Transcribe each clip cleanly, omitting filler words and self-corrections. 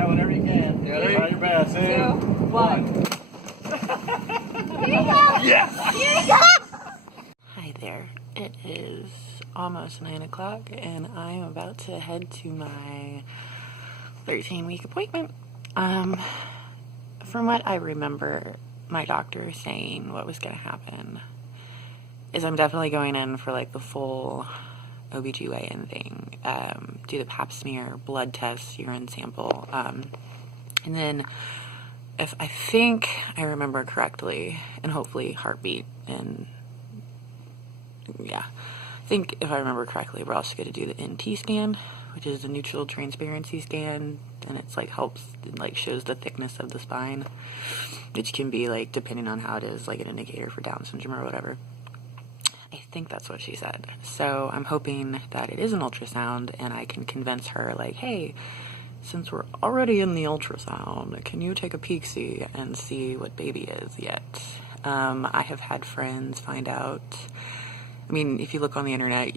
Yeah, whenever you can. Yeah, try your best. 2, 1. Yes! Hi there. It is almost 9 o'clock and I'm about to head to my 13-week appointment. From what I remember, my doctor saying what was going to happen is I'm definitely going in for like the full OBGYN thing, do the pap smear, blood test, urine sample, and then if I think I remember correctly, and hopefully heartbeat, and yeah, I think if I remember correctly, we're also going to do the NT scan, which is the neutral transparency scan, and it's like helps, it like shows the thickness of the spine, which can be like, depending on how it is, like an indicator for Down syndrome or whatever. I think that's what she said. So I'm hoping that it is an ultrasound and I can convince her like, hey, since we're already in the ultrasound, can you take a peek-see and see what baby is yet? I have had friends find out, I mean, if you look on the internet,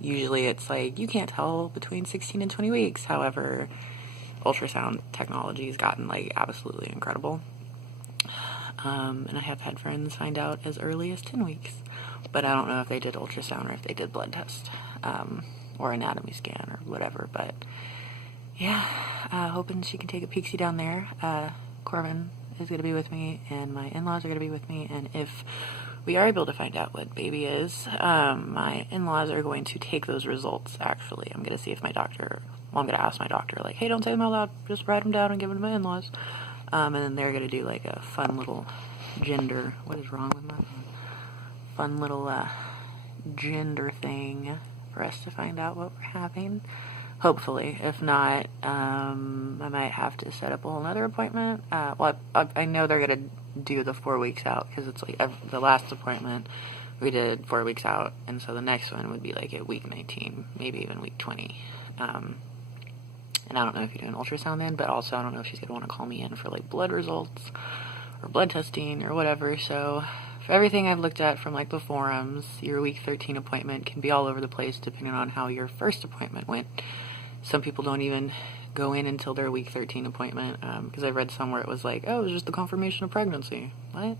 usually it's like, you can't tell between 16 and 20 weeks. However, ultrasound technology has gotten like absolutely incredible. And I have had friends find out as early as 10 weeks, but I don't know if they did ultrasound or if they did blood test, or anatomy scan or whatever, but yeah, hoping she can take a peek-see down there. Corbin is going to be with me and my in-laws are going to be with me, and if we are able to find out what baby is, my in-laws are going to take those results, actually. I'm going to see if my doctor, well, I'm going to ask my doctor, like, hey, don't say them out loud, just write them down and give them to my in-laws. And then they're going to do like a fun little gender, what is wrong with that? Fun little gender thing for us to find out what we're having. Hopefully. If not, I might have to set up a whole nother appointment. Well, I know they're going to do the 4 weeks out, because it's like the last appointment we did 4 weeks out, and so the next one would be like at week 19, maybe even week 20. And I don't know if you do an ultrasound then, but also I don't know if she's going to want to call me in for like blood results or blood testing or whatever. So for everything I've looked at from like the forums, your week 13 appointment can be all over the place depending on how your first appointment went. Some people don't even go in until their week 13 appointment, because I read somewhere it was like, oh, it was just the confirmation of pregnancy. What?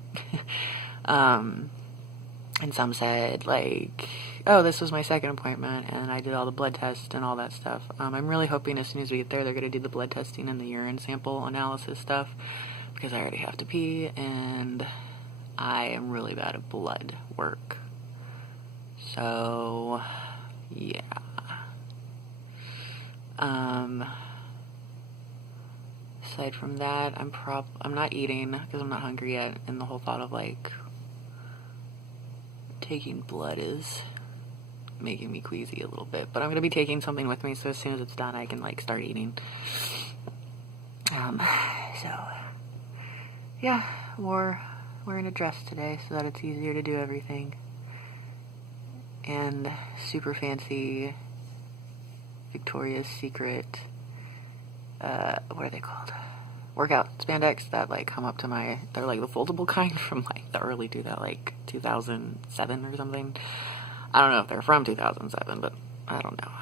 And some said, like, oh, this was my second appointment, and I did all the blood tests and all that stuff. I'm really hoping as soon as we get there, they're going to do the blood testing and the urine sample analysis stuff, because I already have to pee, and I am really bad at blood work. So, yeah. Aside from that, I'm not eating, because I'm not hungry yet, and the whole thought of, like, taking blood is making me queasy a little bit, but I'm gonna be taking something with me, so as soon as it's done I can like start eating. So yeah, we're wearing a dress today so that it's easier to do everything, and super fancy Victoria's Secret, what are they called, workout spandex that like come up to my, they're like the foldable kind from like the early 2007 or something. I don't know if they're from 2007, but I don't know.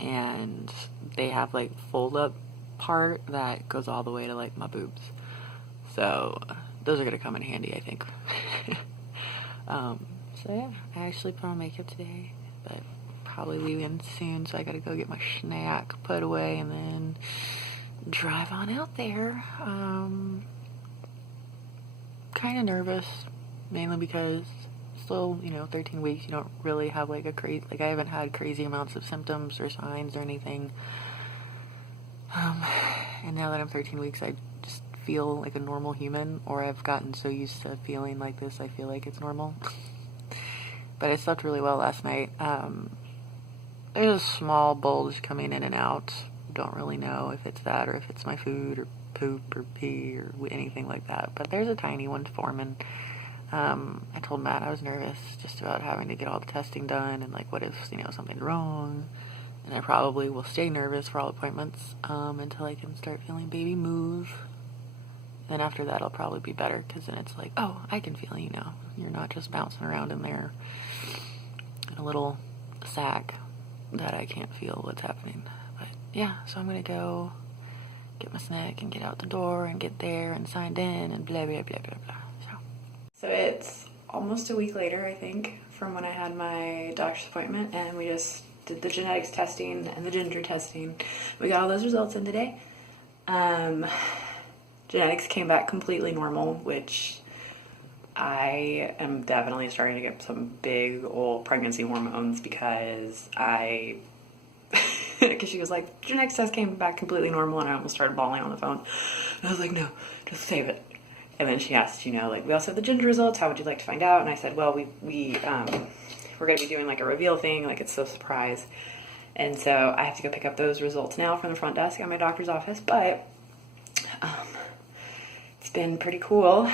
And they have like fold up part that goes all the way to like my boobs. So those are gonna come in handy, I think. So yeah, I actually put on makeup today, but probably leaving soon, so I gotta go get my snack put away and then drive on out there. Kind of nervous, mainly because still, 13 weeks, you don't really have like a crazy, like I haven't had crazy amounts of symptoms or signs or anything. And now that I'm 13 weeks, I just feel like a normal human, or I've gotten so used to feeling like this, I feel like it's normal. But I slept really well last night. There's a small bulge coming in and out. Don't really know if it's that or if it's my food or poop or pee or anything like that, but there's a tiny one forming. I told Matt I was nervous just about having to get all the testing done, and like what if something's wrong, and I probably will stay nervous for all appointments until I can start feeling baby move. Then after that I'll probably be better, because then it's like, oh, I can feel you now, you're not just bouncing around in there in a little sack that I can't feel what's happening. But yeah, so I'm gonna go get my snack and get out the door and get there and signed in and blah, blah, blah, blah, blah. So it's almost a week later, I think, from when I had my doctor's appointment, and we just did the genetics testing and the ginger testing. We got all those results in today. Genetics came back completely normal, which I am definitely starting to get some big old pregnancy hormones because because she was like, genetics test came back completely normal, and I almost started bawling on the phone. And I was like, no, just save it. And then she asked, we also have the ginger results, how would you like to find out? And I said, well, we're going to be doing like a reveal thing, like it's a surprise. And so I have to go pick up those results now from the front desk at my doctor's office, but it's been pretty cool.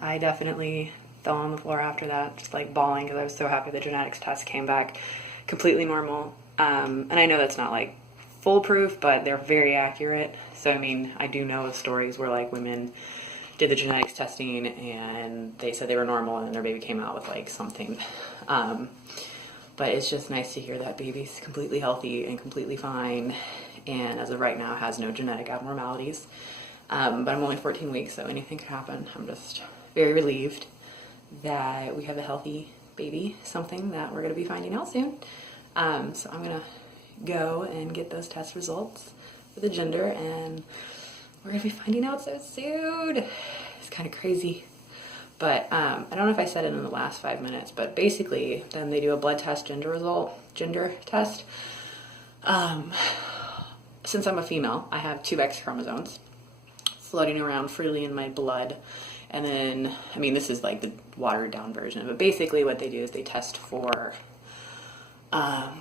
I definitely fell on the floor after that, just like bawling because I was so happy the genetics test came back completely normal. And I know that's not like foolproof, but they're very accurate. So, I do know of stories where like women did the genetics testing and they said they were normal and then their baby came out with like something. But it's just nice to hear that baby's completely healthy and completely fine, and as of right now has no genetic abnormalities. But I'm only 14 weeks, so anything could happen. I'm just very relieved that we have a healthy baby, something that we're going to be finding out soon. So I'm going to go and get those test results for the gender, and we're going to be finding out so soon. It's kind of crazy. But I don't know if I said it in the last 5 minutes, but basically then they do a blood test gender test. Since I'm a female, I have 2 X chromosomes floating around freely in my blood. And then, this is like the watered down version, but basically what they do is they test for, to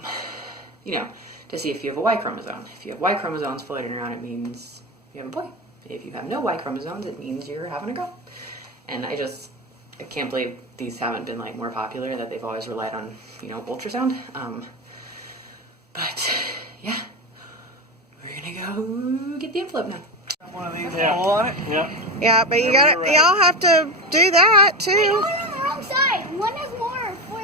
see if you have a Y chromosome. If you have Y chromosomes floating around, it means you have a boy. If you have no Y chromosomes, it means you're having a girl. And I can't believe these haven't been like more popular, that they've always relied on, ultrasound. But yeah, we're gonna go get the envelope now. One of these on it. Yeah. Yeah, but y'all have to do that too. You're on the wrong side. One is more for.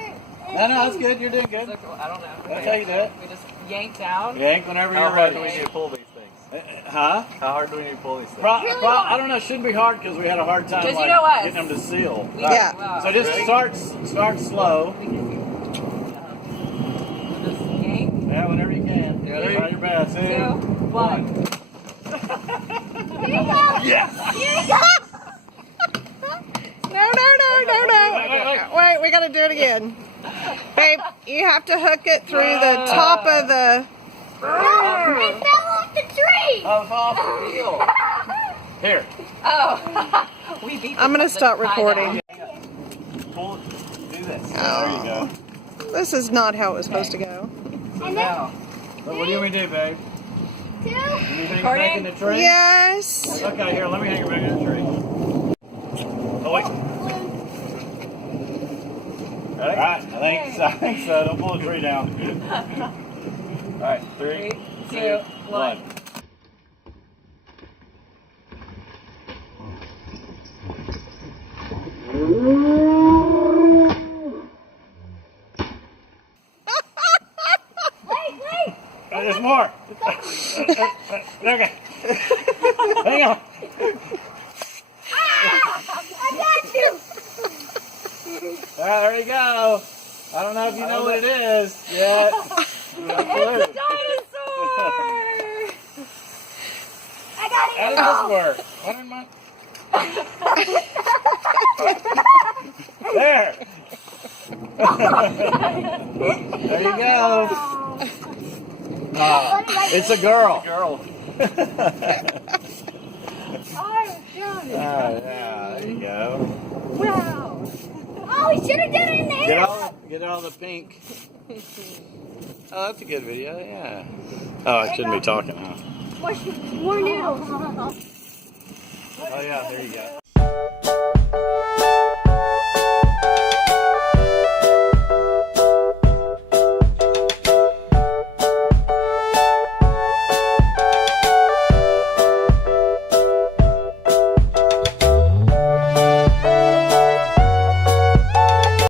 No, that's good. You're doing good. I don't know. That's how you do it. We just yank down. Yank whenever How you're hard ready. do we need to pull these things? Huh? How hard do we need to pull these things? I don't know. It shouldn't be hard because we had a hard time Just, getting them to seal. Yeah. So just start slow. Just yank. Yeah, whenever you can. Yeah, Try your best. 2, 1. Here you go. Yes. Here you go. No. Wait, we gotta do it again. Babe, you have to hook it through the top of the... No, it fell off the tree. Off the wheel. Here. Oh. We beat I'm gonna stop recording. Pull it. Do this. Oh. There you go. This is not how it was supposed to go. So now, what do you want me to do, babe? 2. You hang it back in the tree? Yes. Okay, here, let me hang it back in the tree. Oh, wait. Alright, I think so. Don't pull the tree down. Alright, 3, 2, 1. Wait. There's more. Okay. Hang on. I got you. There you go. I don't know if you know what it is yet. It's a dinosaur! I got How it. does this work? What in my... There. There you go. It's a girl. Yeah, there you go. Wow! Oh, we should have done it in the air. Get all the pink. Oh, that's a good video, yeah. Oh, I shouldn't be talking, huh? More noodles. Oh, yeah, there you go.